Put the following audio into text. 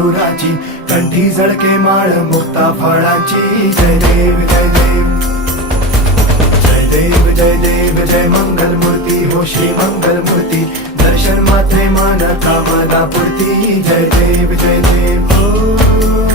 मधुराची, कंठी झळके माळ मुक्ता फळाची. जय देव जय देव जय देव जय देव जय मंगल मूर्ती हो श्री मंगल मूर्ती. दर्शन मात्रे मन कामना पूर्ती. जय देव जय देव.